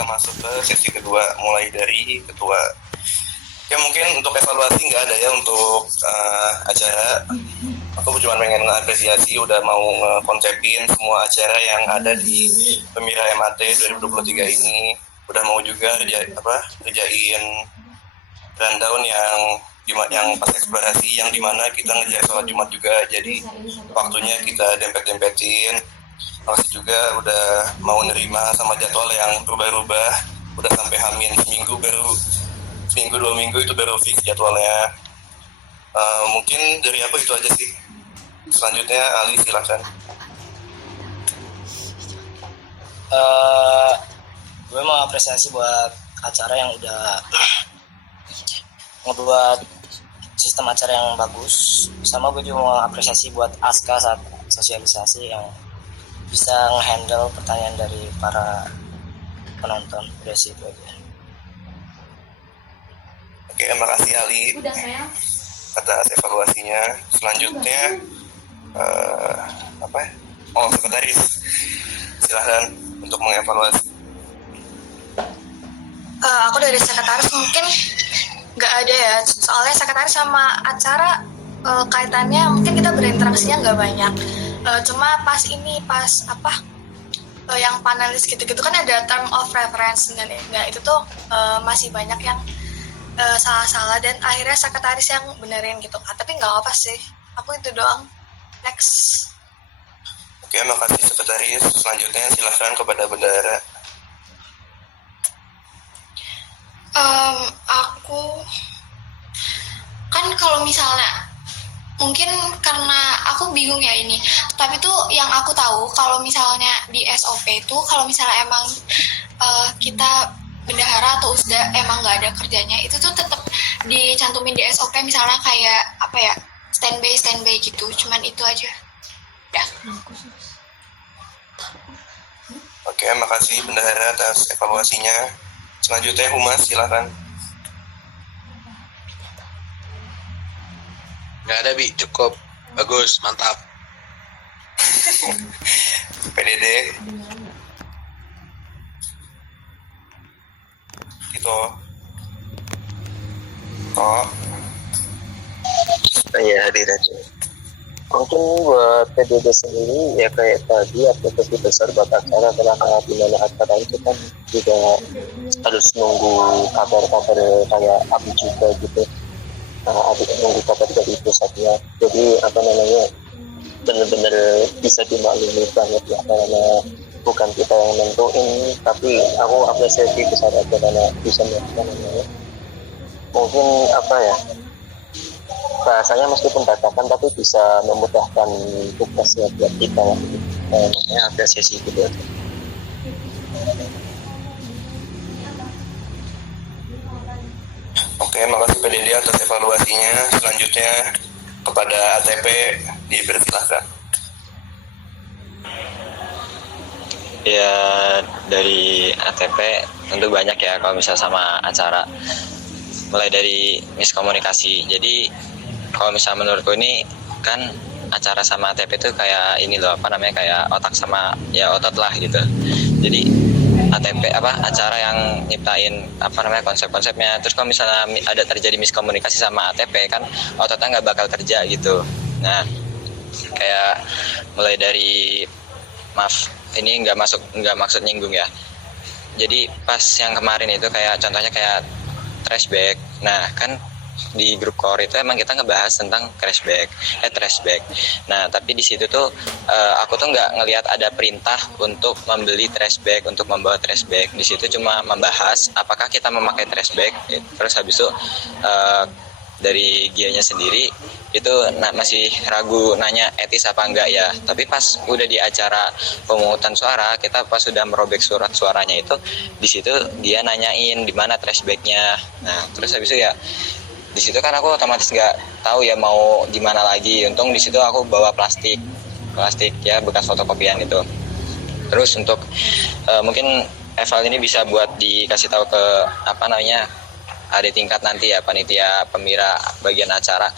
kita masuk ke sesi kedua, mulai dari ketua. Ya mungkin untuk evaluasi nggak ada ya untuk acara. Aku cuma pengen ngapresiasi udah mau ngekonsepin semua acara yang ada di Pemira MAT 2023 ini. Udah mau juga kerjain rundown yang pas eksplorasi, yang dimana kita ngejar sholat Jumat juga, jadi waktunya kita dempet-dempetin. Makasih juga udah mau nerima sama jadwal yang berubah-ubah, udah sampai hamin seminggu 2 minggu itu baru fix jadwalnya. Mungkin dari aku itu aja sih. Selanjutnya Ali silakan. Gue mau apresiasi buat acara yang udah ngebuat sistem acara yang bagus, sama gue juga mau apresiasi buat Aska saat sosialisasi yang bisa ngehandle pertanyaan dari para penonton. Udah sih itu aja. Oke, makasih Ali atas evaluasinya. Selanjutnya sekretaris, silahkan untuk mengevaluasi. Aku dari sekretaris mungkin nggak ada ya, soalnya sekretaris sama acara kaitannya mungkin kita berinteraksinya nggak banyak. Cuma pas yang panelis gitu-gitu kan ada term of reference, dan itu tuh masih banyak yang salah-salah, dan akhirnya sekretaris yang benerin gitu kan. Tapi nggak apa sih, aku itu doang. Next. Oke, makasih sekretaris. Selanjutnya silahkan kepada bendahara. Aku kan kalau misalnya mungkin karena aku bingung ya ini, tapi tuh yang aku tahu kalau misalnya di SOP itu kalau misalnya emang kita bendahara atau usda emang nggak ada kerjanya, itu tuh tetap dicantumin di SOP, misalnya kayak standby gitu. Cuman itu aja. Udah. Oke, makasih bendahara atas evaluasinya. Selanjutnya Humas, silakan. Nggak ada, Bi. Cukup. Bagus. Mantap. PDD. Gitu. Ya, hadir aja. Mungkin buat PDD sendiri ya kayak tadi apresiasi besar buat acara, karena di mana acara itu kan juga harus nunggu kabar-kabar kayak Abi juga gitu. Abi nunggu kabar dari pusatnya. Jadi benar-benar bisa dimaklumi banget ya, karena bukan kita yang nentuin, tapi aku apresiasi besar aja karena bisa melakukan mungkin bahasanya meskipun dadakan tapi bisa memudahkan tugasnya buat kita. Makanya apresiasi gitu aja. Oke, makasih PDD atas evaluasinya. Selanjutnya kepada ATP dipersilahkan. Ya, dari ATP tentu banyak ya kalau misal sama acara, mulai dari miskomunikasi. Jadi kalau misal menurutku ini kan acara sama ATP itu kayak ini loh, kayak otak sama ya otot lah gitu. Jadi ATP acara yang nyiptain konsep-konsepnya. Terus kalau misalnya ada terjadi miskomunikasi sama ATP kan ototnya nggak bakal kerja gitu. Nah, kayak mulai dari ini nggak maksud nyinggung ya. Jadi pas yang kemarin itu kayak contohnya kayak trashback. Nah, kan di grup core itu emang kita ngebahas tentang trashback. Nah, tapi di situ tuh aku tuh nggak ngelihat ada perintah untuk membeli trashback, untuk membawa trashback. Di situ cuma membahas apakah kita memakai trashback. Terus habis itu dari Gianya sendiri itu masih ragu nanya etis apa enggak ya. Tapi pas udah di acara pemungutan suara, kita pas sudah merobek surat suaranya itu, di situ dia nanyain di mana trashbacknya. Nah, terus habis itu ya di situ kan aku otomatis nggak tahu ya mau gimana lagi. Untung di situ aku bawa plastik ya, bekas fotokopian itu. Terus untuk mungkin eval ini bisa buat dikasih tahu ke adik tingkat nanti ya, panitia pemira bagian acara,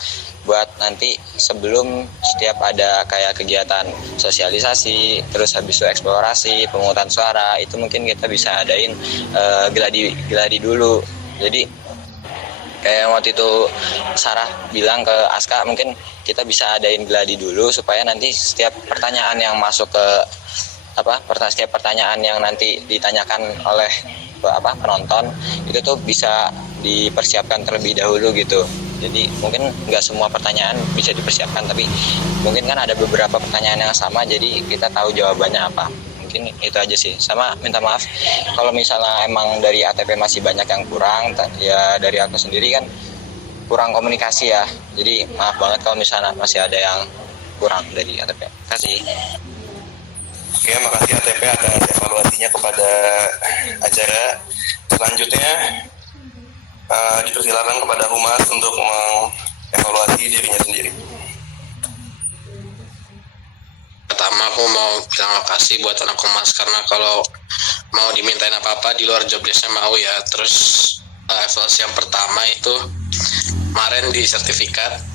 buat nanti sebelum setiap ada kayak kegiatan sosialisasi, terus habis itu eksplorasi, pemungutan suara, itu mungkin kita bisa adain gladi dulu. Jadi kayak waktu itu Sarah bilang ke Aska, mungkin kita bisa adain gladi dulu supaya nanti setiap pertanyaan yang masuk ke setiap pertanyaan yang nanti ditanyakan oleh penonton itu tuh bisa dipersiapkan terlebih dahulu gitu. Jadi mungkin nggak semua pertanyaan bisa dipersiapkan, tapi mungkin kan ada beberapa pertanyaan yang sama, jadi kita tahu jawabannya apa. Mungkin itu aja sih. Sama minta maaf kalau misalnya emang dari ATP masih banyak yang kurang, ya dari aku sendiri kan kurang komunikasi ya. Jadi maaf banget kalau misalnya masih ada yang kurang dari ATP. Terima kasih. Oke, makasih ATP atas evaluasinya kepada acara. Selanjutnya dipersilakan kepada Humas untuk mengevaluasi dirinya sendiri. Pertama aku mau bilang makasih buat anak Humas, karena kalau mau dimintain apa-apa di luar job desk-nya mau ya. Terus evaluasi yang pertama itu kemarin di sertifikat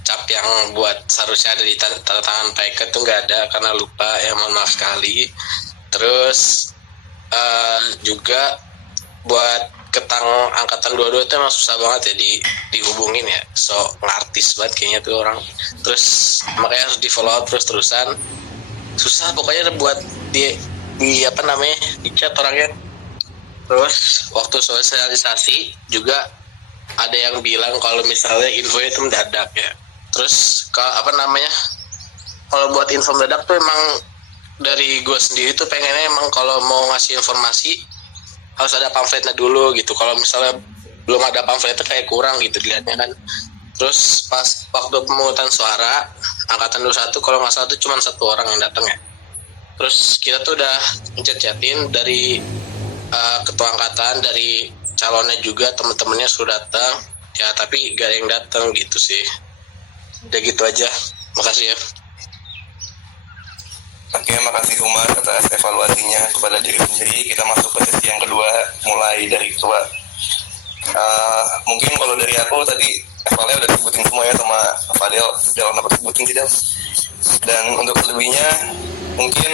cap yang buat seharusnya ada di tanda tangan Pak Eka tuh nggak ada karena lupa, ya mohon maaf sekali. Terus juga buat ketang angkatan 22 itu emang susah banget ya dihubungin ya, so ngartis banget kayaknya tuh orang. Terus makanya harus di follow up terus-terusan, susah pokoknya buat di chat orangnya. Terus waktu sosialisasi juga ada yang bilang kalau misalnya info itu mendadak ya. Terus kalau buat info mendadak tuh emang dari gue sendiri tuh pengennya emang kalau mau ngasih informasi harus ada pamfletnya dulu gitu. Kalau misalnya belum ada pamfletnya kayak kurang gitu dilihatnya kan. Terus pas waktu pemungutan suara angkatan 21 kalau nggak salah tuh cuma 1 orang yang datang ya. Terus kita tuh udah ngechat-chatin dari ketua angkatan, dari calonnya juga teman-temannya sudah datang ya, tapi gak ada yang datang gitu sih. Udah gitu aja, makasih ya. Oke, makasih Humas atas evaluasinya kepada diri sendiri. Kita masuk ke sesi yang kedua, mulai dari ketua. Mungkin kalau dari aku tadi evalnya udah disebutin semua ya sama Fadel, dalam dapat sebutin tidak. Dan untuk selebihnya mungkin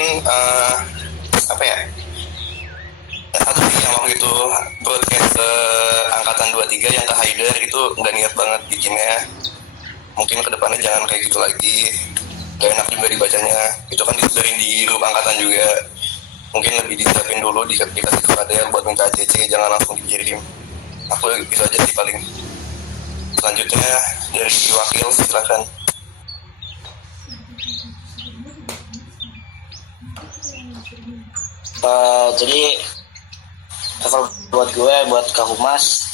satu sih yang waktu itu broadcast ke angkatan 23 yang ke Haidar itu nggak niat banget bikinnya. Mungkin kedepannya jangan kayak gitu lagi. Gak enak juga dibacanya. Itu kan disudahin di grup angkatan juga. Mungkin lebih disiapin dulu, dikasih ke Fadel buat minta ACC, jangan langsung dikirim. Aku itu aja sih paling. Selanjutnya dari wakil, silakan. Jadi buat gue, buat Kak Humas,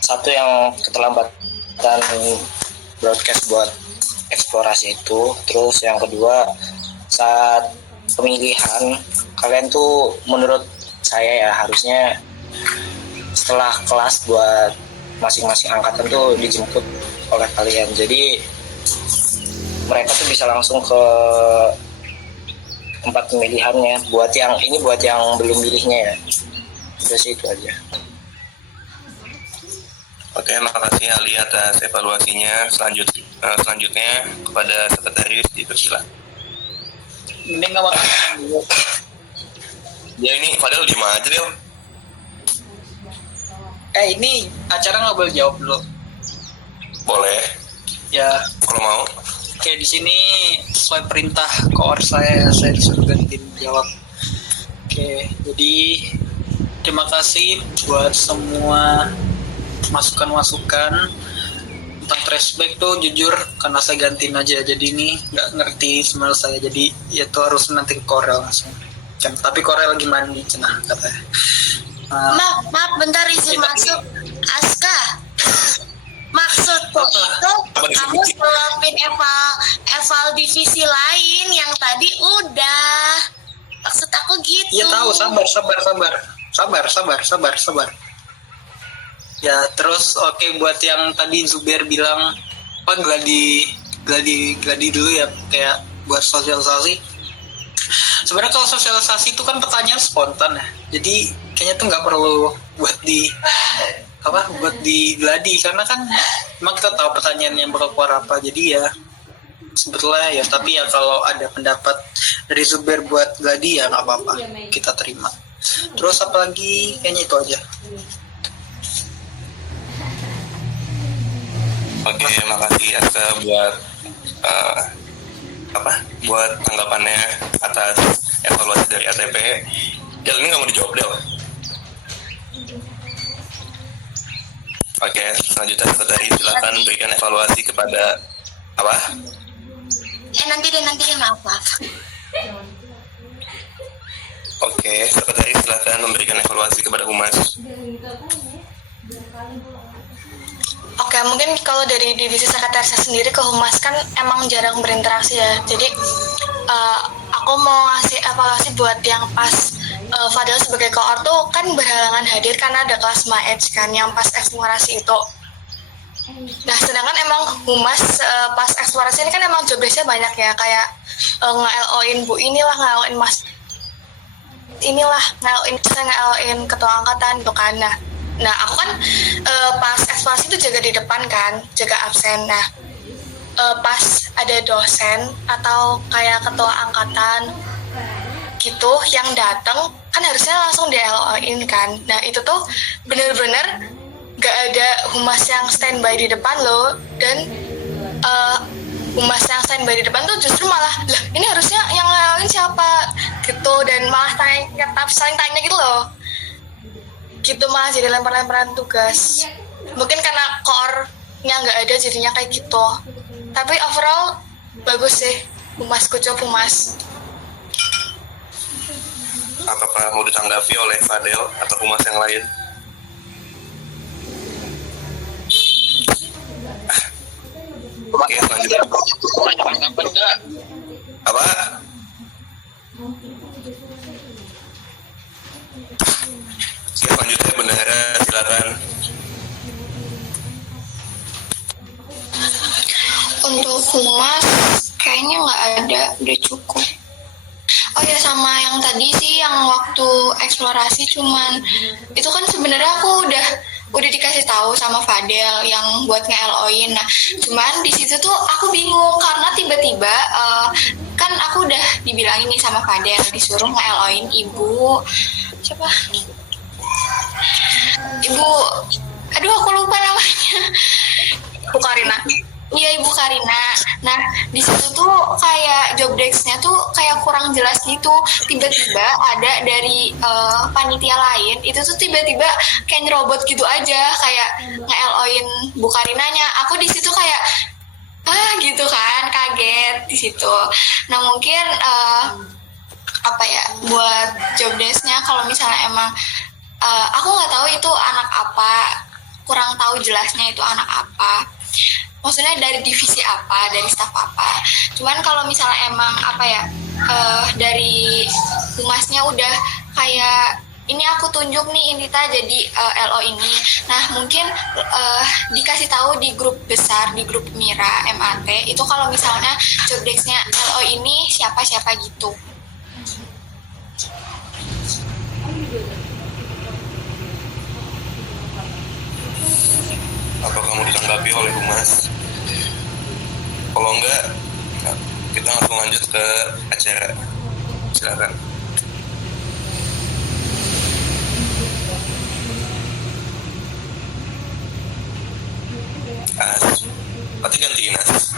satu yang keterlambatan broadcast buat eksplorasi itu. Terus yang kedua, saat pemilihan kalian tuh menurut saya ya harusnya setelah kelas buat masing-masing angkatan tuh dijemput oleh kalian. Jadi mereka tuh bisa langsung ke tempat pemilihannya. Buat yang belum milihnya ya. Udah sih itu aja. Oke, makasih Ali atas evaluasinya. Selanjutnya kepada sekretaris dipersilakan. Mending nggak makan dulu. Ya ini Fadel di mana aja Del? Ini acara nggak boleh jawab dulu. Boleh, Ya, kalau mau. kayak di sini sesuai perintah koor saya disuruh gantiin jawab. Oke, jadi terima kasih buat semua masukan-masukan tentang trashback tuh. Jujur karena saya gantiin aja, jadi ini nggak ngerti semua saya, jadi ya tuh harus nanti ke Korel langsung. Tapi Korel lagi mandi cenah katanya. Maaf bentar izin masuk. Aska, maksudku itu kamu selapin eval divisi lain yang tadi udah. Maksud aku gitu. Iya tahu, sabar. Ya terus oke, buat yang tadi Zubair bilang gladi dulu ya, kayak buat sosialisasi. Sebenarnya kalau sosialisasi itu kan pertanyaan spontan ya, jadi kayaknya tuh nggak perlu buat buat di gladi, karena kan emang kita tahu pertanyaan yang bakal keluar apa. Jadi ya sebetulnya ya, tapi ya kalau ada pendapat dari Zubair buat gladi ya nggak apa-apa, kita terima. Terus apalagi, kayaknya itu aja. Oke, makasih Aska buat buat tanggapannya atas evaluasi dari ATP. Del, ini nggak mau dijawab, Del. Oke, selanjutnya Sekretaris silakan berikan evaluasi kepada apa? Nanti deh, maaf. Oke, Sekretaris silakan memberikan evaluasi kepada Humas. Oke, mungkin kalau dari divisi sekretarisnya sendiri ke Humas kan emang jarang berinteraksi ya. Jadi aku mau ngasih evaluasi buat yang pas Fadil sebagai koor tuh kan berhalangan hadir karena ada kelas Maej kan yang pas eksplorasi itu. Nah, sedangkan emang Humas pas eksplorasi ini kan emang jobdesknya banyak ya, kayak nge-LO-in Bu inilah, nge-LO-in Mas inilah, nge-LO-in ketua angkatan gitu kan. Nah, aku kan pas eksplorasi itu jaga di depan kan, jaga absen. Nah, pas ada dosen atau kayak ketua angkatan gitu yang datang, kan harusnya langsung di-LO-in kan. Nah, itu tuh bener-bener gak ada Humas yang standby di depan loh. Dan Humas yang standby di depan tuh justru malah, lah ini harusnya yang LO-in siapa gitu. Dan malah saling tanya gitu loh. Gitu mah, jadi lempar-lemparan tugas. Mungkin karena koornya nggak ada jadinya kayak gitu. Tapi overall bagus sih Humas, kucuk Humas. Apakah mau ditanggapi oleh Fadel atau Humas yang lain? Oke, selanjutnya apa? Selanjutnya bendahara silakan. Untuk Humas kayaknya nggak ada, udah cukup. Oh ya, sama yang tadi sih yang waktu eksplorasi, cuman itu kan sebenarnya aku udah dikasih tahu sama Fadel yang buat nge-LO-in. Nah, cuman di situ tuh aku bingung karena tiba-tiba kan aku udah dibilangin nih sama Fadel disuruh nge-LO-in Ibu siapa? Ibu, aduh aku lupa namanya. Bu Karina. Iya, Ibu Karina. Nah, di situ tuh kayak job desk-nya tuh kayak kurang jelas gitu. Tiba-tiba ada dari panitia lain, itu tuh tiba-tiba kayak nyerobot gitu aja, kayak nge-LO-in Bu Karinanya. Aku di situ kayak gitu kan, kaget di situ. Nah, mungkin buat job desk-nya kalau misalnya emang aku nggak tahu itu anak apa, kurang tahu jelasnya itu anak apa. Maksudnya dari divisi apa, dari staf apa. Cuman kalau misalnya emang dari Humasnya udah kayak ini aku tunjuk nih Indita jadi LO ini. Nah, mungkin dikasih tahu di grup besar, di grup Mira MAT itu kalau misalnya job desk-nya LO ini siapa-siapa gitu. Apa kamu ditanggapi oleh Humas? Kalau enggak, kita langsung lanjut ke acara. Silakan. Berarti gantiin As.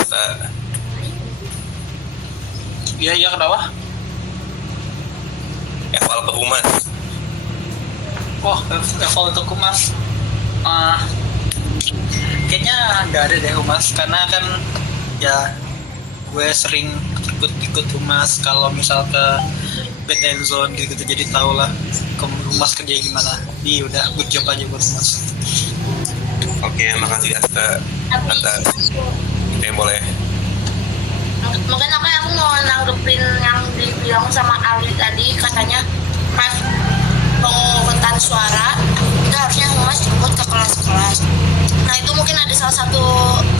Asa. Iya, kenapa? Eval ke Humas. Wah, level untuk Humas kayaknya nggak ada deh Humas, karena kan ya gue sering ikut Humas kalau misal ke BTN Zone gitu, jadi tau lah ke Humas kerja gimana. Jadi udah good job aja buat Humas. Oke, makasih Asta atas. Oke, boleh. Mungkin aku mau nanggepin yang dibilang sama Ali tadi, katanya Mas pengungutan suara itu harusnya Humas jemput ke kelas-kelas. Nah, itu mungkin ada salah satu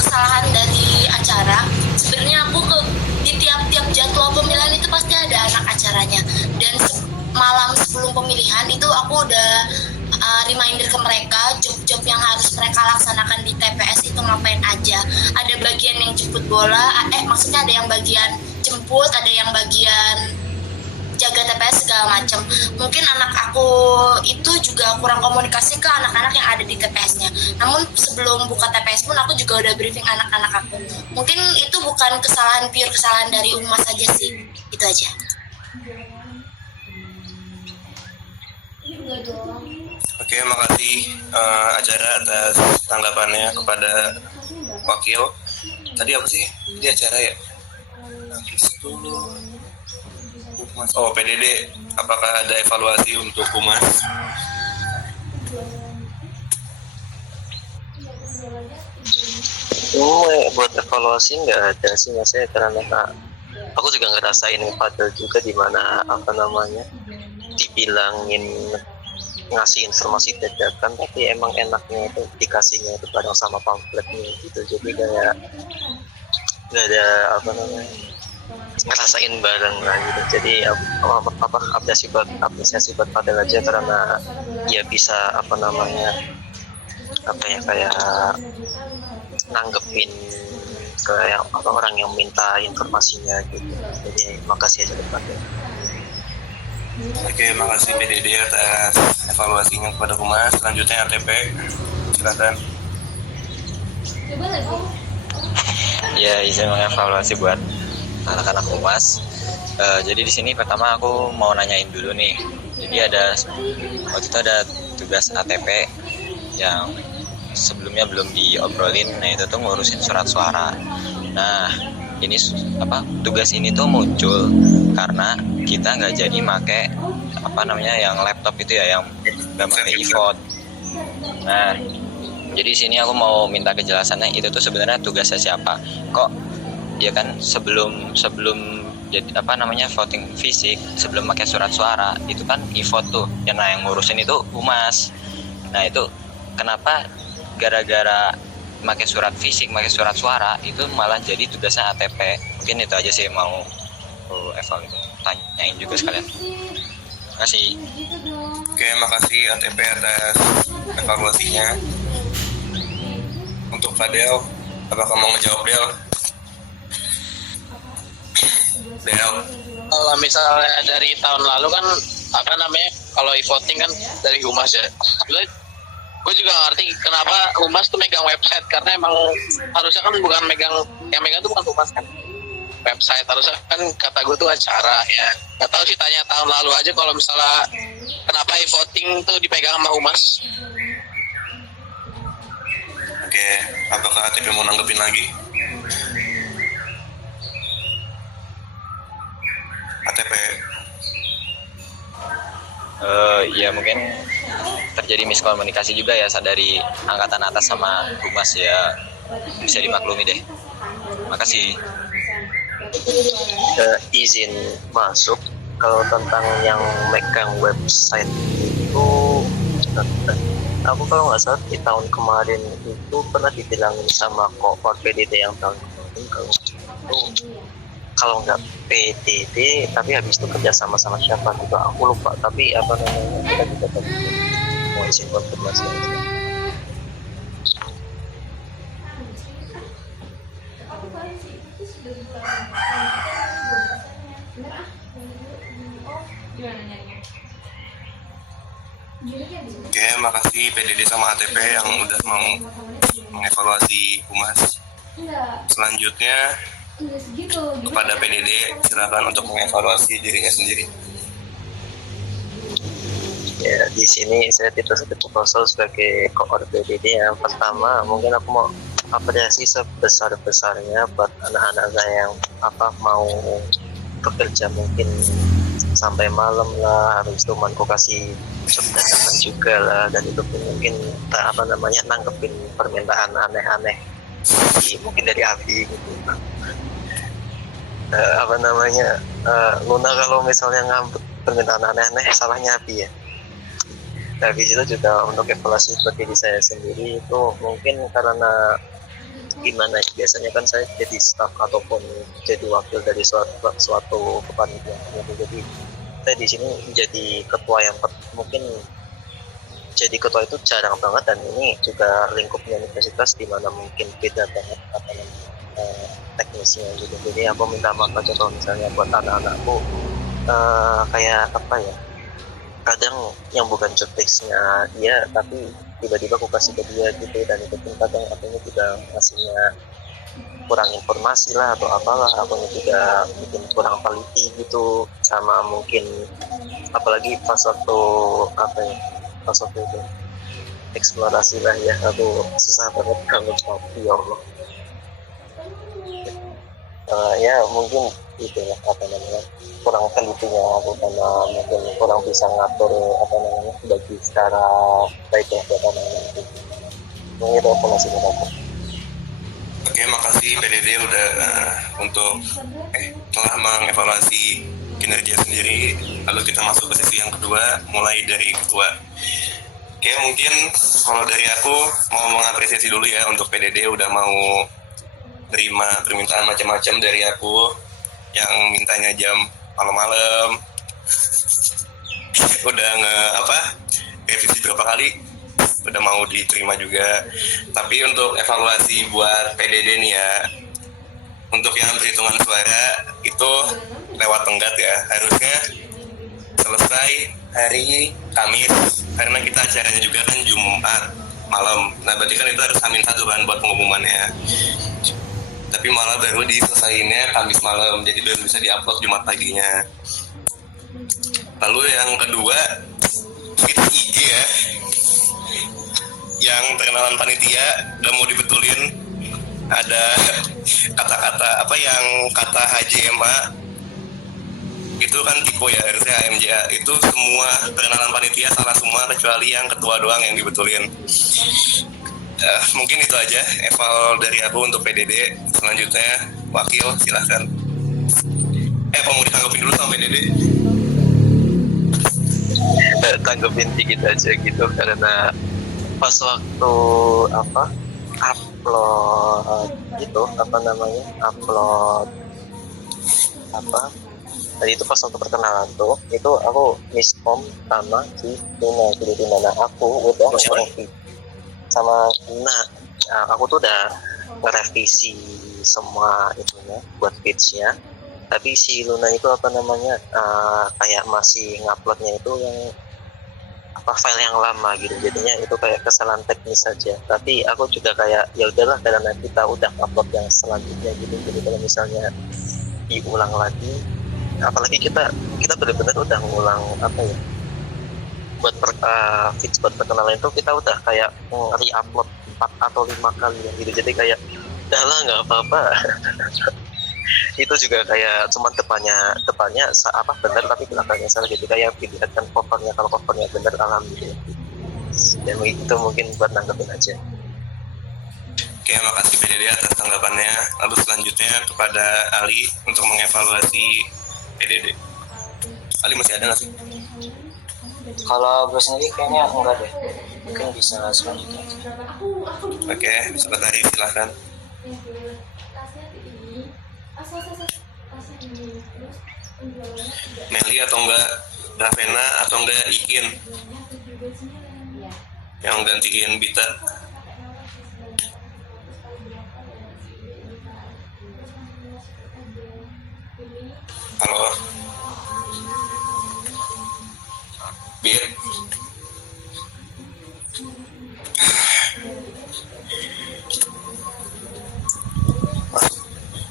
kesalahan dari acara. Sebenarnya aku di tiap-tiap jadwal pemilihan itu pasti ada anak acaranya, dan malam sebelum sebelum pemilihan itu aku udah reminder ke mereka job-job yang harus mereka laksanakan di TPS itu ngapain aja. Ada bagian yang jemput bola, maksudnya ada yang bagian jemput, ada yang bagian jaga TPS segala macam. Mungkin anak aku itu juga kurang komunikasi ke anak-anak yang ada di TPS-nya. Namun sebelum buka TPS pun aku juga udah briefing anak-anak aku. Mungkin itu bukan pure kesalahan dari Umas saja sih. Itu aja. Oke, makasih acara atas tanggapannya kepada wakil. Tadi apa sih? Ini acara ya? Habis itu Humas. Oh, PDD. Apakah ada evaluasi untuk Humas? Buat evaluasi nggak ada sih mas ya, karena aku juga ngerasain Fadel juga di mana dibilangin ngasih informasi dadakan, tapi emang enaknya itu dikasihnya itu bareng sama pamfletnya gitu, jadi kayak nggak ada ngerasain bareng lah gitu. Jadi apresiasi buat Fadel aja, karena ya bisa kayak nanggepin ke orang yang minta informasinya gitu. Jadi makasih aja buat Fadel. Oke, makasih PDD atas evaluasinya kepada Humas. Selanjutnya ATP, silakan. Ya, izin mengevaluasi buat anak-anak Humas. Jadi di sini pertama aku mau nanyain dulu nih. Jadi waktu itu ada tugas ATP yang sebelumnya belum diobrolin. Nah itu tuh ngurusin surat suara. Nah ini tugas ini tuh muncul karena kita nggak jadi make yang laptop itu ya, yang nggak pakai e-vote. Nah jadi sini aku mau minta kejelasannya, itu tuh sebenarnya tugasnya siapa? Kok ya kan sebelum jadi voting fisik, sebelum pakai surat suara itu kan e-vote tuh. Yang ngurusin itu Humas. Nah itu kenapa gara-gara pakai surat fisik, pakai surat suara itu malah jadi tugasnya ATP? Mungkin itu aja sih mau tanyain juga sekalian. Terima kasih. Oke, makasih ATP atas evaluasinya. Untuk Fadel, apakah mau ngejawab Del? Kalau misalnya dari tahun lalu kan kalau e-voting kan dari Humas ya. Gue juga ngerti kenapa Humas tuh megang website, karena emang harusnya kan bukan yang megang tuh bukan Humas kan, website. Harusnya kan kata gue tuh acara ya. Gak tahu sih, tanya tahun lalu aja kalau misalnya kenapa e-voting tuh dipegang sama Humas. Oke, apakah ATP mau nanggepin lagi? ATP. Ya mungkin terjadi miskomunikasi juga ya dari angkatan atas sama Humas, ya bisa dimaklumi deh. Makasih. Izin masuk, kalau tentang yang megang website itu aku kalau nggak salah di tahun kemarin itu pernah dibilangin sama Koor PDD yang tahun kemarin kalau nggak PDD tapi habis itu kerja sama siapa juga aku lupa, tapi kita juga tadi mau izin konfirmasi aja. Oke, makasih PDD sama ATP yang udah mau mengevaluasi Humas. Selanjutnya kepada PDD, silakan untuk mengevaluasi dirinya sendiri. Ya, di sini saya tidak proposal sebagai koor PDD. Yang pertama, mungkin aku mau apresiasi sebesar-besarnya buat anak-anak saya yang mau bekerja mungkin sampai malam lah, habis itu aku kasih job dadakan juga lah, dan itu pun mungkin nanggepin permintaan aneh-aneh mungkin dari Abi gitu. Luna kalau misalnya ngambek permintaan aneh-aneh, salahnya Abi ya. Habis itu juga untuk evaluasi buat diri saya sendiri itu mungkin karena gimana ya, biasanya kan saya jadi staff ataupun jadi wakil dari suatu kepanitiaan, jadi kita di sini jadi ketua yang mungkin jadi ketua itu jarang banget, dan ini juga lingkupnya universitas di mana mungkin beda banget apa namanya teknisnya gitu. Jadi aku minta maaf aja kalau misalnya buat anak-anakku kayak apa ya, kadang yang bukan job desk-nya dia tapi tiba-tiba aku kasih ke dia gitu, dan itu pun kadang akunya juga ngasihnya kurang informasi lah atau apalah, akunya juga mungkin kurang teliti gitu, sama mungkin apalagi pas waktu apa ya, pas waktu itu eksplorasi lah ya, aku susah banget kalau kopi, ya Allah. Ya mungkin itu ya apa namanya, kurang telitinya aku, karena mungkin kurang bisa ngatur apa namanya bagi secara baik ya buat anak-anak. Mungkin itu aku masih mau. Oke, makasih PDD udah telah mengevaluasi kinerja sendiri. Lalu kita masuk ke sesi yang kedua, mulai dari ketua. Oke, mungkin kalau dari aku mau mengapresiasi dulu ya untuk PDD udah mau terima permintaan macam-macam dari aku, yang mintanya jam malam-malam, udah revisi berapa kali, udah mau diterima juga. Tapi untuk evaluasi buat PDD nih ya, untuk yang perhitungan suara itu lewat tenggat ya, harusnya selesai hari Kamis, karena kita acaranya juga kan Jumat malam. Nah berarti kan itu harus H-1 kan buat pengumumannya, tapi malah baru diselesainnya Kamis malam, jadi baru bisa diupload Jumat paginya. Lalu yang kedua, feed IG ya, yang perkenalan panitia udah mau dibetulin, ada kata-kata apa yang kata HJMA itu kan tipe ya, harusnya AMJA. Itu semua perkenalan panitia salah semua kecuali yang ketua doang yang dibetulin. Mungkin itu aja eval dari aku untuk PDD. Selanjutnya wakil silahkan. Apa mau ditanggapin dulu sama PDD? Tanggepin dikit aja gitu, karena pas waktu upload itu tadi itu pas waktu perkenalan tuh, itu aku miskom sama si Luna, jadi di mana aku udah ngerevisi sama Luna. Aku tuh udah ngerevisi semua itunya buat pitch-nya, tapi si Luna itu kayak masih nguploadnya itu yang file yang lama gitu, jadinya itu kayak kesalahan teknis saja. Tapi aku juga kayak ya udahlah, karena kita udah upload yang selanjutnya gitu, jadi kalau misalnya diulang lagi, apalagi kita benar-benar udah ngulang buat feeds buat perkenalan itu, kita udah kayak re-upload 4 atau 5 kali gitu, jadi kayak udah lah nggak apa-apa. Itu juga kayak cuman depannya benar tapi belakangnya salah, jadi kayak dilihatkan covernya, kalau covernya benar alhamdulillah. Dan itu mungkin buat nanggepin aja. Oke, makasih PDD atas tanggapannya. Lalu selanjutnya kepada Ali untuk mengevaluasi PDD. Ali masih ada nggak sih? Kalau gue sendiri kayaknya enggak deh, mungkin bisa selanjutnya. Oke, Sobat Ari silahkan. Meli atau enggak Ravena atau enggak Ikin yang gantiin Bita. Halo Bit.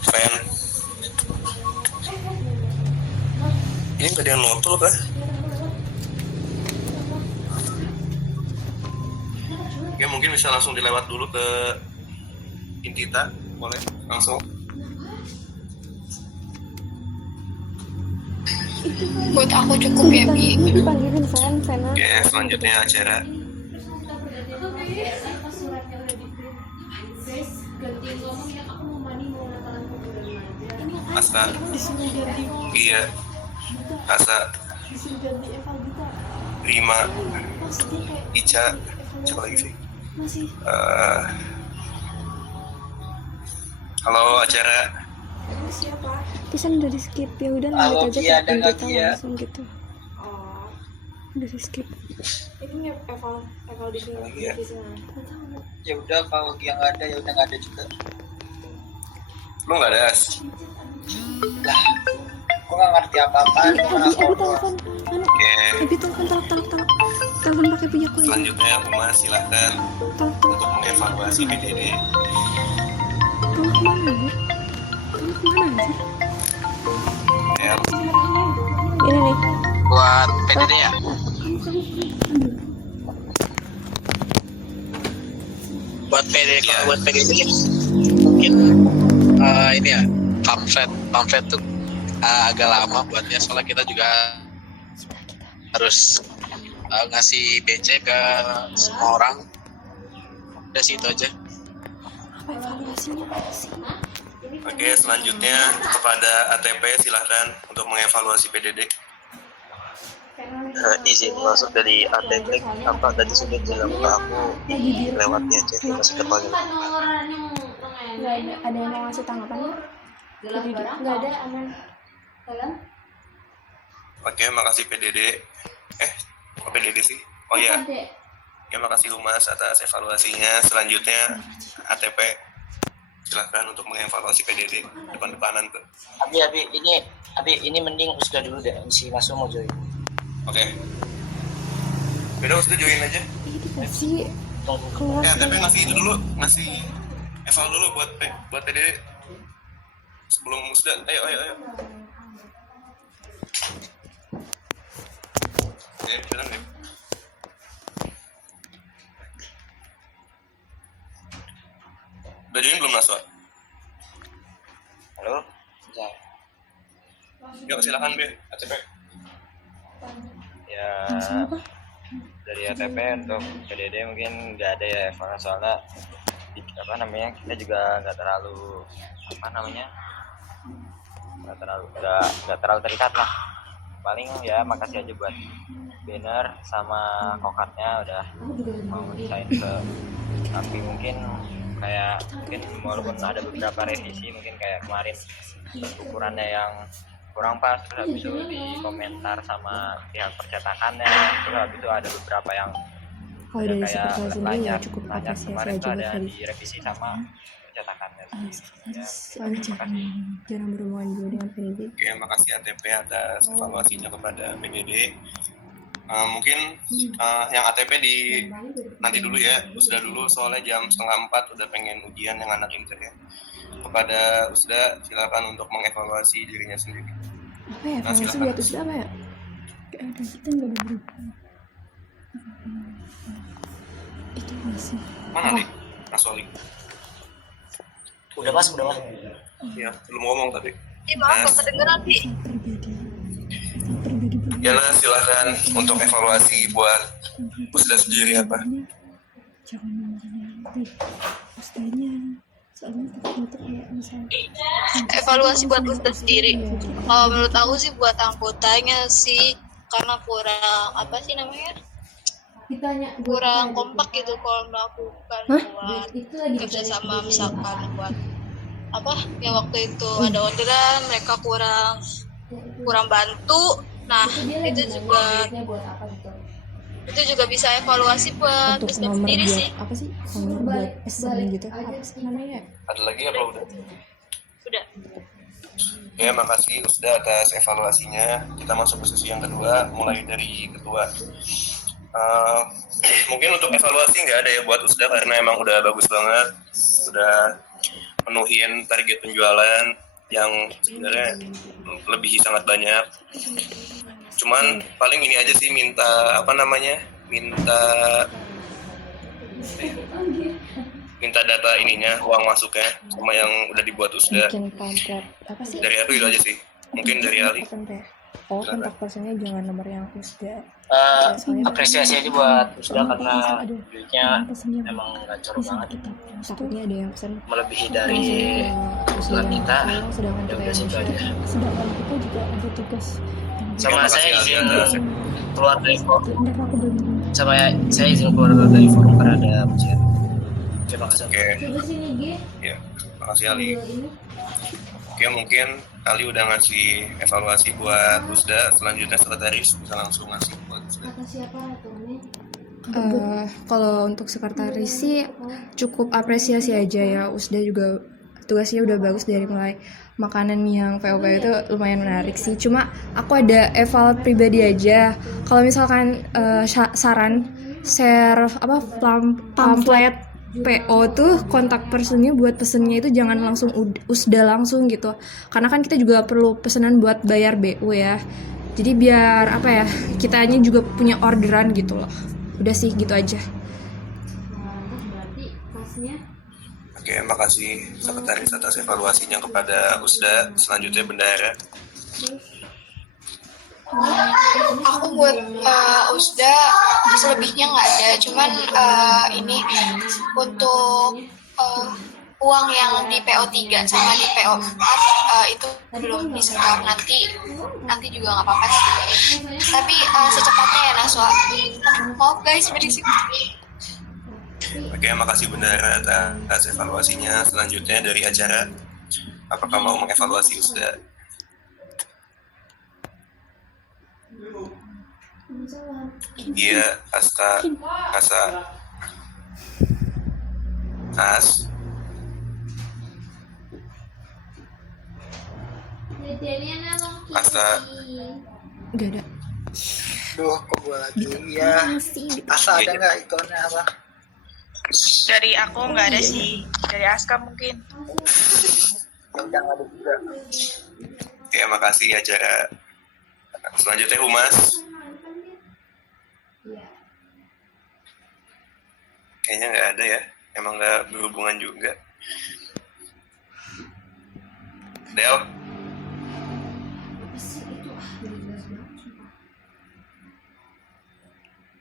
Fan. Ini gak ada yang notol kah? Oke, mungkin bisa langsung dilewat dulu ke Intita. Boleh langsung. Buat aku cukup ya, Bi. Dipanggilin Vena. Oke, selanjutnya acara. Asa. Iya. Asa. Rima. Ica. Siapa lagi sih? Halo acara. Pisan udah di skip, ya udah Halo, lanjut aja Kia, ke ada nggak, kita Kia? langsung gitu. Udah di skip. Ini eval di sini. Iya. Ya udah kalau yang nggak ada ya udah nggak ada juga. Lu nggak ada As? Lah, gue nggak ngerti apa-apaan. Gue mana Abi telepon. Oke. Abi telepon telepon pakai punya aku. Selanjutnya Humas silahkan untuk mengevaluasi PDD. Kamu kemana Bu? Kamu kemana sih? Ya, Ini nih. Buat PDD ya. Buat PDD, kalau buat PDD mungkin ini ya pamflet tuh agak lama buatnya, soalnya kita juga harus ngasih BC ke semua orang. Udah sih itu aja. Apa evaluasinya apa sih? Oke, selanjutnya kepada ATP silahkan untuk mengevaluasi PDD. Izin masuk dari ATP apa tadi sudah bilang ke aku lewatnya aja masih terpanggil. Nggak ada yang mau ngasih tanggapan nggak? Nggak ada, aman. Oke, makasih PDD. Kok PDD sih? Oh ya. Ya, makasih Humas atas evaluasinya. Selanjutnya ATP silahkan untuk mengevaluasi PDD depan-depanan tuh. Abi ini mending Usda dulu deh, si Mas mau join. Oke. Beda Usda join aja. Ini dikasih keluar. ATP ngasih itu dulu, ngasih eval dulu buat PDD sebelum Usda. Ayo. Ya, jalan deh. Udah join belum Naswa? Halo? Ya. Yuk silakan Be, ATP. Ya dari ATP untuk PDD mungkin nggak ada ya evaluasi, soalnya kita juga nggak terlalu nggak terlalu terikat lah. Paling ya makasih aja buat banner sama kokatnya udah mau desain ke, tapi mungkin walaupun ada beberapa revisi, mungkin kayak kemarin ukurannya yang kurang pas, terus habis itu di komentar sama pihak percetakannya, terus habis itu ada beberapa yang Kalau dari sekretaris sendiri ya cukup apresiasi kemarin aja tuh ada kali. direvisi sama percetakannya. Soalnya jarang berhubungan juga dengan PDD. Oke, makasih ATP atas evaluasinya kepada PDD. Mungkin yang ATP nanti dulu ya, Usda dulu soalnya jam 3:30 udah pengen ujian yang anak inter ya. Kepada Usda silakan untuk mengevaluasi dirinya sendiri. Apa ya evaluasi buat Usda apa ya? Kayak ada kita nggak ada berubah. Itu masih. Mana nih, Mas Oli? Udah mas. Iya, belum ngomong tadi. Maaf, gak kedengeran Bi. Ya lah, silakan untuk evaluasi buat Usda sendiri apa? Jangan nanti Usdanya soalnya takut kayak misalnya Evaluasi buat Usda sendiri. Menurut aku sih buat anggotanya sih, karena kurang kompak gitu kalau melakukan buat kerja sama, misalkan buat waktu itu ada orderan mereka kurang bantu. Nah itu juga bisa evaluasi buat untuk Usda nomor sendiri buat sih. apa sih nomor buat pesan gitu apa sih namanya? Ada lagi apa udah? Udah. Ya, makasih Usda atas evaluasinya. Kita masuk ke sesi yang kedua, mulai dari ketua. Mungkin untuk evaluasi nggak ada ya buat Usda karena emang udah bagus banget, udah penuhin target penjualan yang sebenarnya lebih sangat banyak. Cuman paling ini aja sih minta data ininya, uang masuknya sama yang udah dibuat Usda. Bikin pamflet apa sih? Dari aku itu aja sih. Mungkin dari Ali. Kontak personnya jangan nomor yang Usda. Apresiasi aja buat Usda karena duitnya emang gacor banget. Takutnya ada yang pesan Melebihi dari usulan kita. Sedangkan Ya kita udah yang situ aja. sedangkan kita juga ada tugas. Sama saya izin keluar dari forum. Ntar aku belum. Saya izin keluar dari forum karena ada ujian. Terima kasih. Oke. Ya, makasih Ali. Oke, mungkin Ali udah ngasih evaluasi buat Usda. Selanjutnya sekretaris bisa langsung ngasih buat Usda. Kalau untuk sekretaris sih cukup apresiasi aja ya. Usda juga tugasnya udah bagus dari mulai makanan yang POP itu lumayan menarik sih. Cuma aku ada eval pribadi aja. Kalau misalkan saran share pamflet PO tuh kontak personnya buat pesennya itu jangan langsung Usda langsung gitu. Karena kan kita juga perlu pesanan buat bayar BU ya. Jadi biar kitanya juga punya orderan gitu loh. Udah sih gitu aja. Oke, makasih sekretaris atas evaluasinya kepada Usda. Selanjutnya Bendara. Aku buat Usda selebihnya nggak ada, cuman ini untuk uang yang di PO 3 sama di PO 4 itu belum disetor, nanti juga nggak apa-apa sih. Tapi secepatnya ya Naswa. Maaf guys, berisik. Oke, makasih Bendara atas evaluasinya. Selanjutnya dari acara, apakah mau mengevaluasi Usda? Iya, Aska, Asa, As. Asa. Gak ada. Duh, kok gue lagi ya. Asa ada nggak ikonnya apa? Dari aku nggak ada sih. Dari Aska mungkin. Yang nggak ada juga. Oke, makasih acara. Selanjutnya Humas. Kayaknya nggak ada ya. Emang nggak berhubungan juga. Del.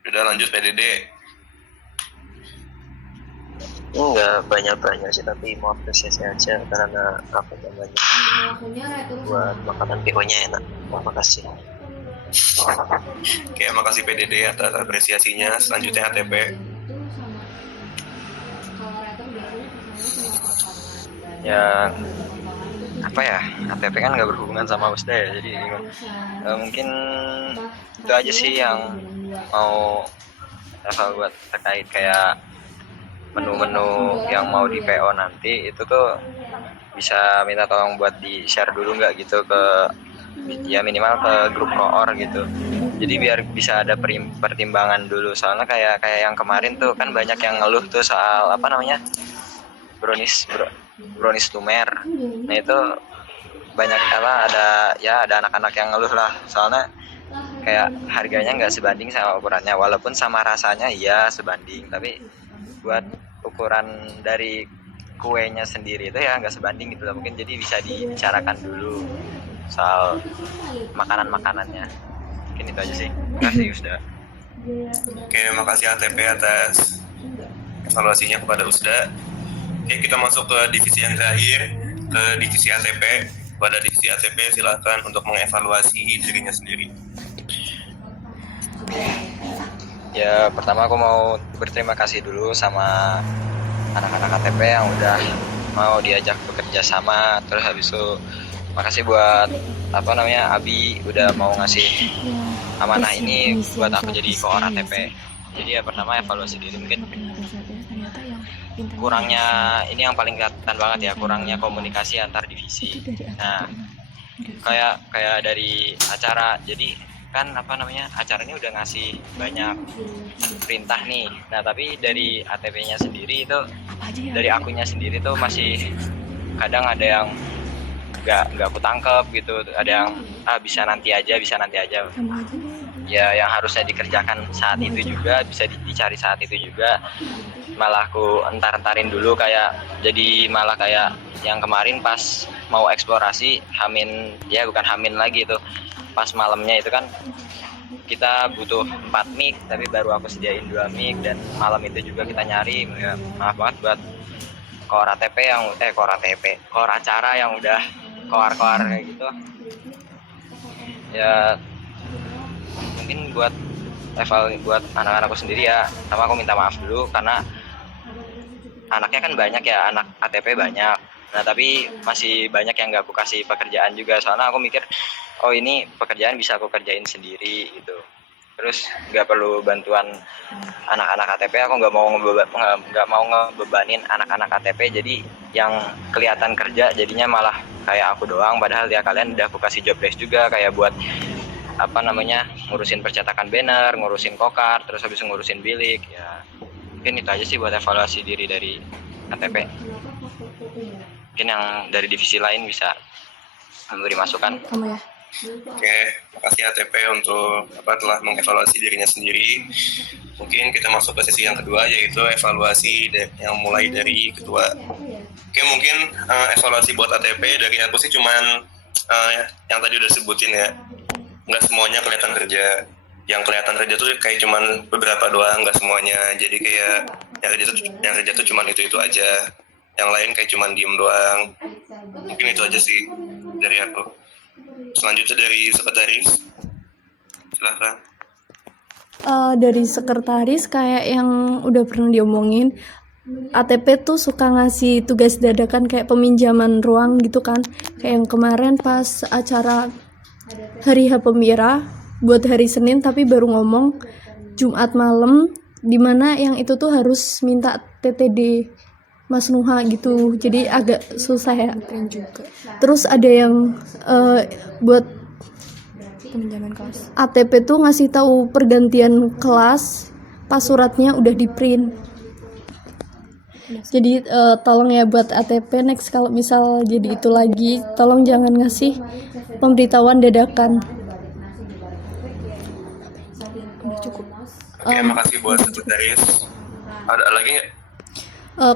Udah lanjut PDD. Enggak banyak-banyak sih, tapi mau apresiasi aja karena buat makanan PO-nya enak. Terima kasih. Oke, makasih PDD atas apresiasinya. Selanjutnya ATP. Ya ATP kan nggak berhubungan sama Usda ya, jadi mungkin itu aja sih yang mau eval buat terkait kayak menu-menu yang mau di PO nanti itu tuh bisa minta tolong buat di share dulu nggak gitu ke ya minimal ke grup koor gitu, jadi biar bisa ada pertimbangan dulu. Soalnya kayak yang kemarin tuh kan banyak yang ngeluh tuh soal brownies lumer. Nah itu banyak ada anak-anak yang ngeluh lah, soalnya kayak harganya nggak sebanding sama ukurannya, walaupun sama rasanya iya sebanding, tapi buat ukuran dari kuenya sendiri itu ya nggak sebanding gitu loh. Mungkin jadi bisa dibicarakan dulu soal makanan-makanannya. Mungkin itu aja sih. Terima kasih Usda. Oke, makasih ATP atas evaluasinya kepada Usda. Oke, kita masuk ke divisi yang terakhir, ke divisi ATP. Pada divisi ATP silakan untuk mengevaluasi dirinya sendiri. Ya, pertama aku mau berterima kasih dulu sama anak-anak ATP yang udah mau diajak bekerja sama. Terus habis itu makasih buat Abi udah mau ngasih amanah ini buat aku jadi koor ATP. Jadi ya pertama evaluasi diri, mungkin kurangnya ini yang paling kelihatan banget ya, kurangnya komunikasi antar divisi. Nah, kayak dari acara, jadi kan acara ini udah ngasih banyak perintah nih. Nah tapi dari ATP-nya sendiri itu, dari akunya sendiri tuh masih kadang ada yang nggak aku tangkep gitu, ada yang bisa nanti aja. Ya yang harusnya dikerjakan saat itu juga bisa dicari saat itu juga, malah aku entar-entarin dulu, jadi malah kayak yang kemarin pas mau eksplorasi bukan hamin lagi itu, pas malamnya itu kan kita butuh 4 mic tapi baru aku sediain 2 mic, dan malam itu juga kita nyari. Ya, maaf banget buat koor acara yang udah koar kayak gitu ya. Mungkin buat anak-anakku sendiri ya, sama aku minta maaf dulu karena anaknya kan banyak ya, anak ATP banyak. Nah tapi masih banyak yang nggak aku kasih pekerjaan juga, soalnya aku mikir oh ini pekerjaan bisa aku kerjain sendiri gitu. Terus nggak perlu bantuan anak-anak ATP, aku nggak mau ngebebanin anak-anak ATP, jadi yang kelihatan kerja jadinya malah kayak aku doang, padahal ya kalian udah aku kasih job desk juga kayak buat ngurusin percetakan banner, ngurusin kokar, terus habis ngurusin bilik ya. Mungkin itu aja sih buat evaluasi diri dari ATP. Mungkin yang dari divisi lain bisa memberi masukan. Kamu ya. Oke, makasih ATP untuk telah mengevaluasi dirinya sendiri. Mungkin kita masuk ke sesi yang kedua, yaitu evaluasi yang mulai dari ketua. Oke, mungkin evaluasi buat ATP dari aku sih cuman yang tadi udah sebutin ya. Nggak semuanya kelihatan kerja. Yang kelihatan kerja tuh kayak cuman beberapa doang, nggak semuanya. Jadi kayak yang kerja tuh cuman itu aja. Yang lain kayak cuman diem doang. Mungkin itu aja sih dari aku. Selanjutnya dari sekretaris, silahkan. Dari sekretaris kayak yang udah pernah diomongin, ATP tuh suka ngasih tugas dadakan kayak peminjaman ruang gitu kan. Kayak yang kemarin pas acara Hari H Pemira buat hari Senin, tapi baru ngomong Jumat malam, dimana yang itu tuh harus minta TTD Mas Nuha gitu, jadi agak susah ya. Terus ada yang buat Peminjaman kelas. ATP tuh ngasih tahu pergantian kelas pas suratnya udah di print. Jadi tolong ya buat ATP next kalau misal jadi itu lagi, tolong jangan ngasih pemberitahuan dadakan. Udah cukup. Oke, makasih buat sekretaris. Ada lagi nggak?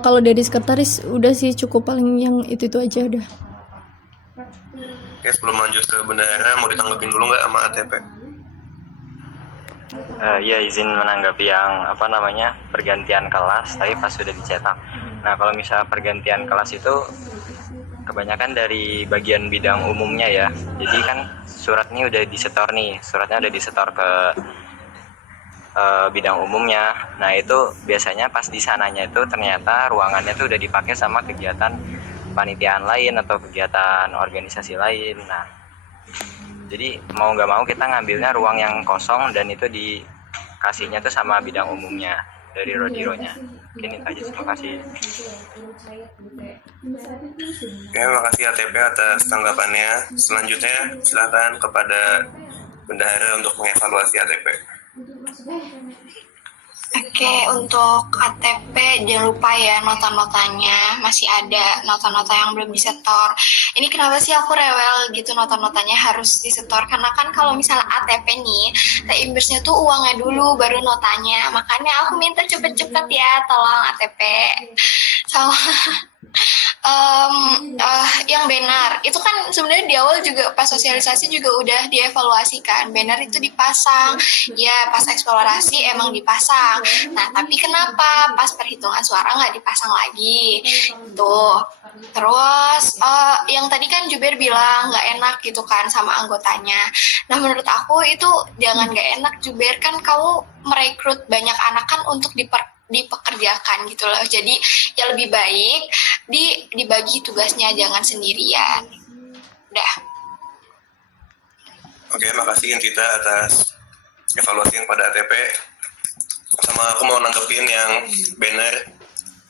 Kalau dari sekretaris udah sih cukup, paling yang itu aja udah. Oke, sebelum lanjut ke bendahara, mau ditanggapin dulu nggak sama ATP? Ya izin menanggapi yang pergantian kelas, tapi pas sudah dicetak. Nah kalau misal pergantian kelas itu kebanyakan dari bagian bidang umumnya ya. Jadi kan suratnya udah disetor ke bidang umumnya. Nah itu biasanya pas di sananya itu ternyata ruangannya tuh udah dipakai sama kegiatan panitiaan lain atau kegiatan organisasi lain. Nah jadi mau nggak mau kita ngambilnya ruang yang kosong dan itu dikasihnya tuh sama bidang umumnya dari Rodironya. Mungkin itu aja, terima kasih. Oke, makasih ATP atas tanggapannya. Selanjutnya silakan kepada bendahara untuk mengevaluasi ATP. Oke, untuk ATP jangan lupa ya nota-notanya, masih ada nota-nota yang belum disetor. Ini kenapa sih aku rewel gitu nota-notanya harus disetor, karena kan kalau misalnya ATP nih, reimburse-nya tuh uangnya dulu baru notanya. Makanya aku minta cepet-cepet ya, tolong ATP. Sama yang banner itu kan sebenarnya di awal juga pas sosialisasi juga udah dievaluasikan, banner itu dipasang ya, pas eksplorasi emang dipasang. Nah tapi kenapa pas perhitungan suara nggak dipasang lagi tuh? Terus yang tadi kan Juber bilang nggak enak gitu kan sama anggotanya. Nah menurut aku itu jangan nggak enak, Juber, kan kamu merekrut banyak anak kan untuk dipekerjakan gitu loh. Jadi ya lebih baik dibagi tugasnya, jangan sendirian. Udah. Oke, makasih kita atas evaluasi pada ATP. Sama aku mau nanggepin yang banner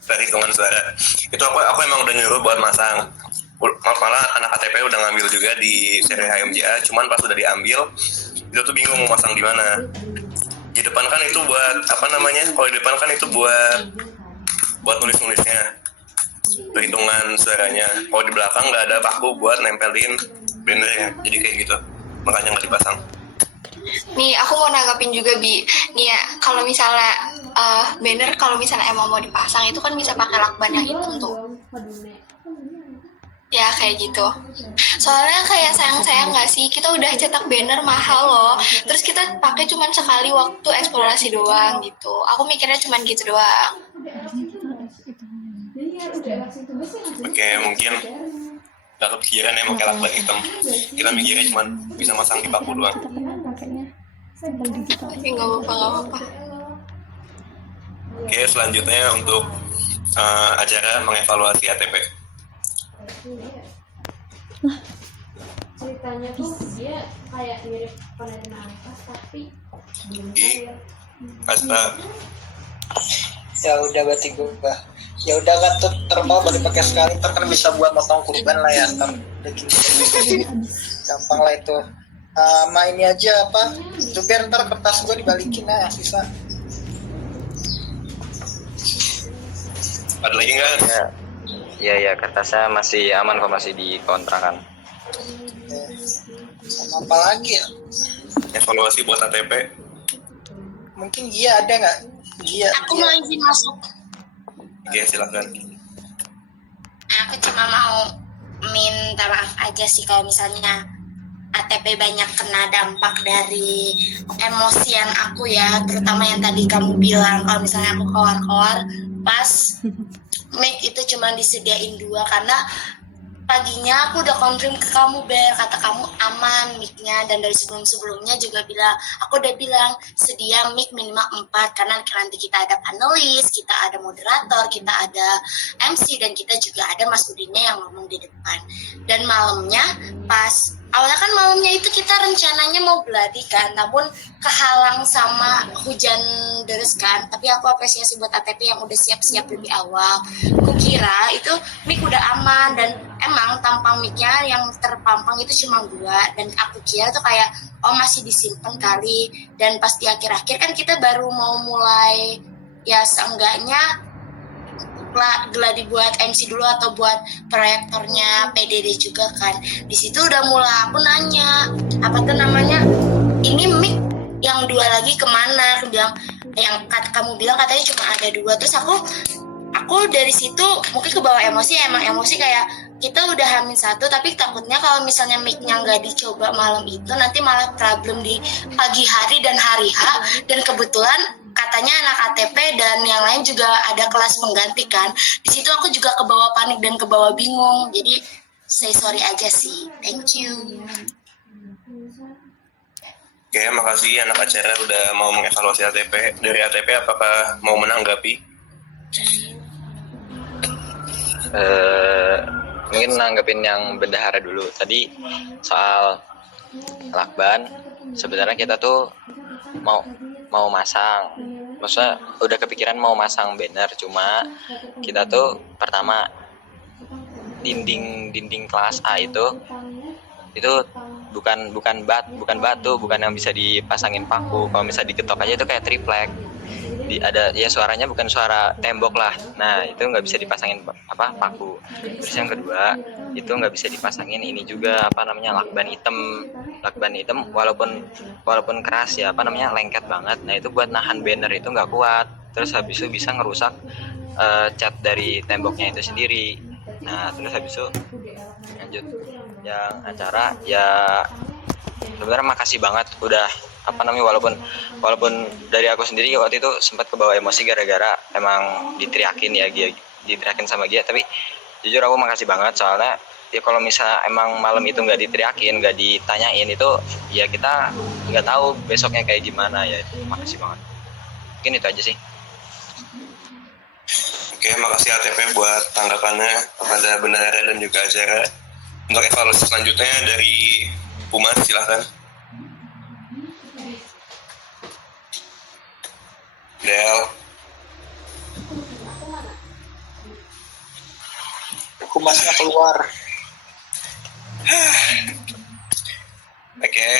perhitungan suara. Itu aku emang udah nyuruh buat masang. Malah anak ATP udah ngambil juga di seri HMJA, cuman pas udah diambil itu tuh bingung mau masang di mana. Di depan kan itu buat kalau di depan kan itu buat nulis-nulisnya, perhitungan suaranya. Kalau di belakang nggak ada paku buat nempelin bannernya, jadi kayak gitu, makanya nggak dipasang. Nih aku mau nanggapin juga Bi. Nih ya, kalau misalnya banner kalau misalnya emang mau dipasang itu kan bisa pakai lakban yang hitam tuh. Ya kayak gitu. Soalnya kayak sayang nggak sih, kita udah cetak banner mahal loh, terus kita pakai cuman sekali waktu eksplorasi doang gitu. Aku mikirnya cuman gitu doang. Oke, mungkin nggak kepikiran ya pakai lakban hitam. Kita mikirnya cuman bisa masang di paku doang. Tapi nggak apa-apa. Oke, selanjutnya untuk acara mengevaluasi ATP. Ceritanya tuh dia kayak mirip penerima nafas tapi Asta. Ya udah berarti gue ya udah kan tuh termal baru pakai sekali ntar kan bisa buat motong kurban lah ya ntar udah gini gampang lah itu. Ini aja apa itu biar ntar kertas gue dibalikin lah yang sisa. Ada lagi nggak? Iya, kertasnya masih aman kok, masih di kontrakan. Sama apa lagi ya? Evaluasi buat ATP. Mungkin Gia ada nggak? Gia. Aku mau izin masuk. Oke, silakan. Aku cuma mau minta maaf aja sih kalau misalnya ATP banyak kena dampak dari emosian aku ya, terutama yang tadi kamu bilang kalau misalnya aku keluar-keluar pas mic itu cuma disediain 2 karena paginya aku udah confirm ke kamu Ber, kata kamu aman mic-nya, dan dari sebelum-sebelumnya juga aku udah bilang sedia mic minimal 4 karena nanti kita ada panelis, kita ada moderator, kita ada MC, dan kita juga ada Mas Udinnya yang ngomong di depan. Dan malamnya awalnya kan malamnya itu kita rencananya mau gladi kan, namun kehalang sama hujan deres kan. Tapi aku apresiasi buat ATP yang udah siap-siap lebih awal. Kukira itu mic udah aman, dan emang tampang mic-nya yang terpampang itu cuma 2, dan aku kira tuh kayak masih disimpan kali. Dan pas di akhir-akhir kan kita baru mau mulai, ya seenggaknya gladi buat MC dulu atau buat proyektornya PDD juga kan. Di situ udah mulai aku nanya apa tuh namanya, ini mic yang 2 lagi kemana? Aku bilang kamu bilang katanya cuma ada 2. Terus aku dari situ mungkin kebawa emosi, emang emosi kayak kita udah hamil 1, tapi takutnya kalau misalnya mic-nya nggak dicoba malam itu nanti malah problem di pagi hari dan hari H. Dan kebetulan katanya anak ATP dan yang lain juga ada kelas pengganti kan. Di situ aku juga kebawa panik dan kebawa bingung. Jadi say sorry aja sih. Thank you. Oke, makasih anak acara udah mau mengevaluasi ATP. Dari ATP apakah mau menanggapi? Mungkin nanggepin yang bendahara dulu. Tadi soal lakban, sebenarnya kita tuh mau masang, maksudnya udah kepikiran mau masang banner, cuma kita tuh pertama dinding kelas A itu bukan batu, bukan yang bisa dipasangin paku. Kalau bisa diketok aja itu kayak triplek. Ada ya suaranya bukan suara tembok lah. Nah itu nggak bisa dipasangin paku. Terus yang kedua itu nggak bisa dipasangin ini juga lakban hitam walaupun keras ya lengket banget. Nah itu buat nahan banner itu nggak kuat. Terus habis itu bisa ngerusak cat dari temboknya itu sendiri. Nah terus habis itu lanjut yang acara ya, sebenarnya makasih banget udah walaupun dari aku sendiri waktu itu sempat kebawa emosi gara-gara emang diteriakin sama Gia, tapi jujur aku makasih banget soalnya ya kalau misalnya emang malam itu nggak diteriakin, nggak ditanyain itu ya kita nggak tahu besoknya kayak gimana ya. Makasih banget, mungkin itu aja sih. Oke, makasih ATP buat tanggapannya kepada bendahara dan juga acara. Untuk evaluasi selanjutnya dari Umas, silahkan. Del. Kumasnya keluar. Oke,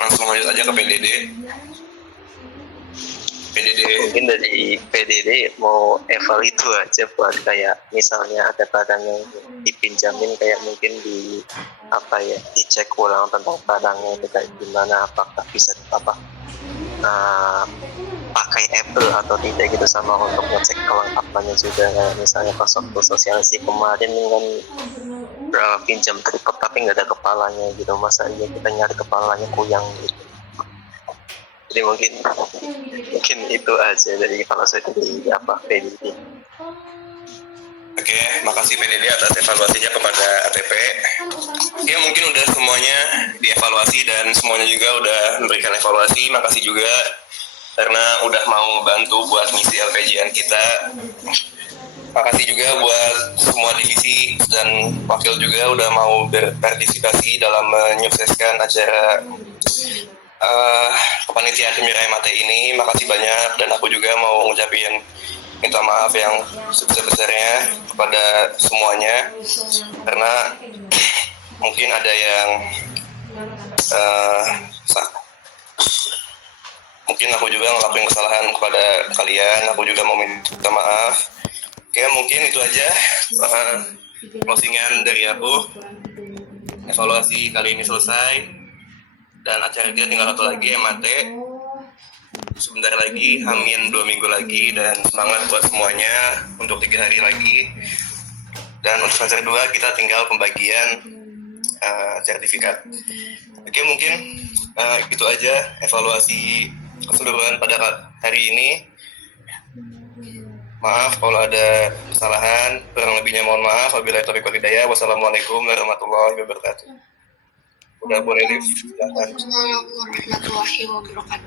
langsung lanjut aja ke PDD. Mungkin dari PDD mau eval itu aja buat kayak misalnya ada barang yang dipinjamin, kayak mungkin dicek ulang tentang barangnya itu kayak gimana, apakah bisa pakai Apple atau tidak gitu, sama untuk ngecek kelengkapannya juga. Kayak misalnya pas waktu sosialisasi kemarin kan pinjam tripod tapi nggak ada kepalanya gitu, masa iya kita nyari kepalanya kuyang gitu. Jadi mungkin itu aja dari evaluasi dari PDD. Oke, makasih PDD atas evaluasinya kepada ATP. Ya mungkin udah semuanya dievaluasi dan semuanya juga udah memberikan evaluasi. Makasih juga karena udah mau bantu buat ngisi LPJN kita. makasih juga buat semua divisi dan wakil juga udah mau berpartisipasi dalam menyukseskan acara kepanitiaan Himira MAT ini. Makasih banyak, dan aku juga mau ngucapin minta maaf yang sebesar-besarnya kepada semuanya, karena mungkin ada yang mungkin aku juga ngelakuin kesalahan kepada kalian. Aku juga mau minta maaf. Oke, mungkin itu aja closingan dari aku. Evaluasi kali ini selesai, dan acara kita tinggal satu lagi, MAT. Sebentar lagi, hamin 2 minggu lagi, dan semangat buat semuanya untuk 3 hari lagi. Dan untuk semester 2 kita tinggal pembagian sertifikat. Oke, mungkin itu aja evaluasi keseluruhan pada hari ini. Maaf kalau ada kesalahan, kurang lebihnya mohon maaf. Wabillahi taufiq wal hidayah. Wassalamualaikum warahmatullahi wabarakatuh. Udah boleh live, silakan. Assalamualaikum warahmatullahi wabarakatuh.